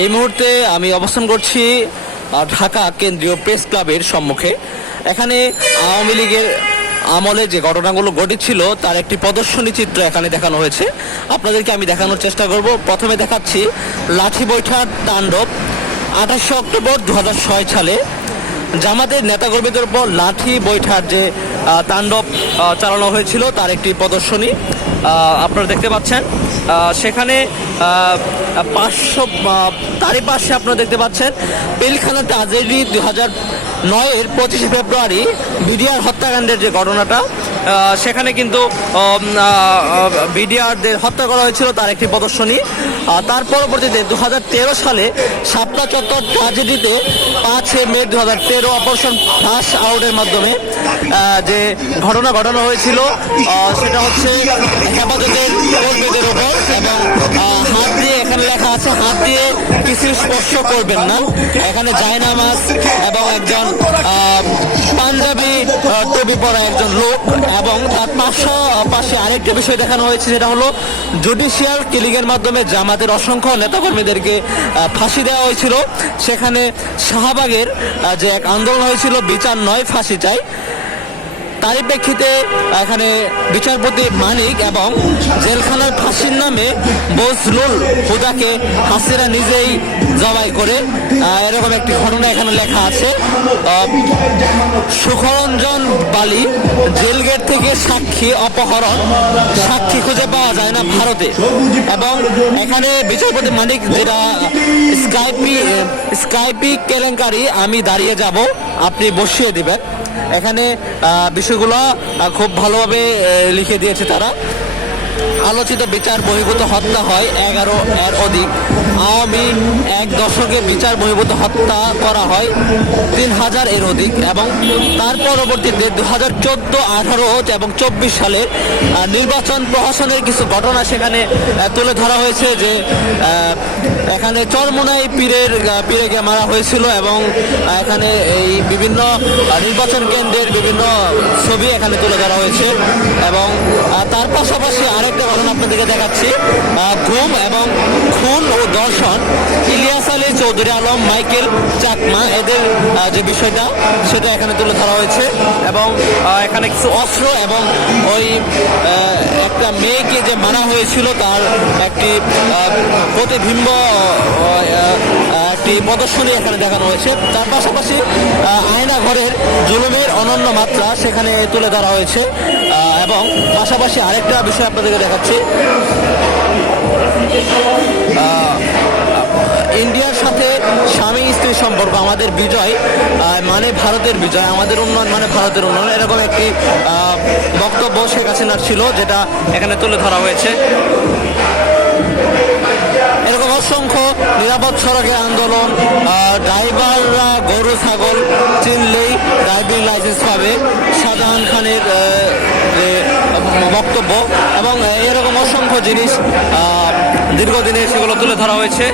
এই মুহূর্তে আমি অবস্থান করছি ঢাকা কেন্দ্রীয় প্রেস ক্লাবের সম্মুখে। এখানে আওয়ামী লীগের আমলে যে ঘটনাগুলো ঘটেছিল, তার একটি প্রদর্শনী চিত্র এখানে দেখানো হয়েছে। আপনাদেরকে আমি দেখানোর চেষ্টা করব। প্রথমে দেখাচ্ছি লাঠি বৈঠার তাণ্ডব, আঠাশে অক্টোবর দু হাজার ছয় সালে। জামাতের নেতাকর্মীদের উপর লাঠি বৈঠার যে তাণ্ডব চালানো হয়েছিল, তার একটি প্রদর্শনী। আপনারা দেখতে পাচ্ছেন সেখানে পাঁচশো তারই পাশে আপনারা দেখতে পাচ্ছেন, পিলখানা তাজেরি দু হাজার নয়ের পঁচিশে ফেব্রুয়ারি বিডিআর হত্যাকাণ্ডের যে ঘটনাটা সেখানে কিন্তু বিডিআরদের হত্যা করা হয়েছিল তার একটি প্রদর্শনী। তার পরবর্তীতে দু হাজার তেরো সালে সাপলা চত্বর ট্রাজেডিতে পাঁচে মে দু হাজার তেরো অপারেশন ফ্লাশ আউটের মাধ্যমে যে ঘটনা ঘটানো হয়েছিল সেটা হচ্ছে হেফাজতের কর্মীদের ওপর এবং হাত দিয়ে এখানে লেখা আছে, হাত দিয়ে কিছু স্পর্শ করবেন না। এখানে জায়নামাজ এবং একজন পাঞ্জাবি টুপি পরা একজন লোক এবং তার পাশে পাশে আরেকটা বিষয় দেখানো হয়েছে, সেটা হলো জুডিশিয়াল কিলিংয়ের মাধ্যমে জামাতের অসংখ্য নেতাকর্মীদেরকে ফাঁসি দেওয়া হয়েছিল। সেখানে শাহবাগের যে এক আন্দোলন হয়েছিল, বিচার নয়, ফাঁসি চাই। তারই প্রেক্ষিতে, এখানে বিচারপতি মানিক এবং জেলখানার ফাঁসির নামে বজলুল হুদাকে হাসিরা নিজেই জবাই করে এরকম একটি ঘটনা এখানে লেখা আছে। সুখরঞ্জন বালি জেলগেট থেকে সাক্ষী, অপহরণ, সাক্ষী খুঁজে পাওয়া যায় না ভারতে। এবং এখানে বিচারপতি মানিক যেটা, স্কাইপি স্কাইপি কেলেঙ্কারি, আমি দাঁড়িয়ে যাব, আপনি বসিয়ে দিবেন। এখানে বিষয়গুলো খুব ভালোভাবে লিখে দিয়েছে তারা। আলোচিত বিচার বহির্ভূত হত্যা হয় এগারো এর অধিক। আওয়ামী এক দশকে বিচার বহির্ভূত হত্যা করা হয় তিন হাজার এর অধিক এবং তার পরবর্তীতে দু হাজার চোদ্দ, আঠারো এবং চব্বিশ সালের নির্বাচন প্রহসনের কিছু ঘটনা সেখানে তুলে ধরা হয়েছে যে এখানে চরমোনাই পীরের পীরেকে মারা হয়েছিল এবং এখানে এই বিভিন্ন নির্বাচন কেন্দ্রের বিভিন্ন ছবি এখানে তুলে ধরা হয়েছে এবং পাশাপাশি আরেকটা ঘটনা আপনাদেরকে দেখাচ্ছি। ঘুম এবং খুন ও দর্শন। ইলিয়াস আলী চৌধুরী আলম, মাইকেল চাকমা, এদের যে বিষয়টা, সেটা এখানে তুলে ধরা হয়েছে। এবং এখানে কিছু অস্ত্র এবং ওই একটা মেয়েকে যে মানা হয়েছিল, তার একটি প্রতিবিম্ব প্রদর্শনী এখানে দেখানো হয়েছে। তার পাশাপাশি আয়না ঘরের জুলুমের অনন্য মাত্রা সেখানে তুলে ধরা হয়েছে। এবং পাশাপাশি আরেকটা বিষয় আপনাদেরকে দেখাচ্ছি। ইন্ডিয়ার সাথে স্বামী স্ত্রী সম্পর্ক, আমাদের বিজয় মানে ভারতের বিজয়, আমাদের উন্নয়ন মানে ভারতের উন্নয়ন, এরকম একটি বক্তব্য শেখ হাসিনার ছিল, যেটা এখানে তুলে ধরা হয়েছে। অসংখ্য নিরাপদ সড়কে আন্দোলন ড্রাইভাররা গরু, ছাগল চিনলেই ড্রাইভিং লাইসেন্স পাবে। শাহজাহান খানের বক্তব্য এবং এরকম অসংখ্য জিনিস দীর্ঘদিনে সেগুলো তুলে ধরা হয়েছে।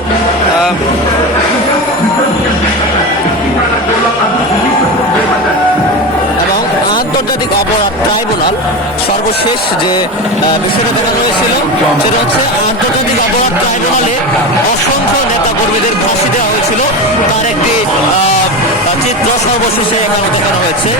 আন্তর্জাতিক অপরাধ ট্রাইব্যুনাল সর্বশেষ যে বিষয়টা দেখা হয়েছিল সেটা হচ্ছে আন্তর্জাতিক অপরাধ ট্রাইব্যুনালে অসংখ্য নেতা কর্মীদের ফাঁসি দেওয়া হয়েছিল। তার একটি চিত্র সর্বশেষে এখানে দেখানো হয়েছে।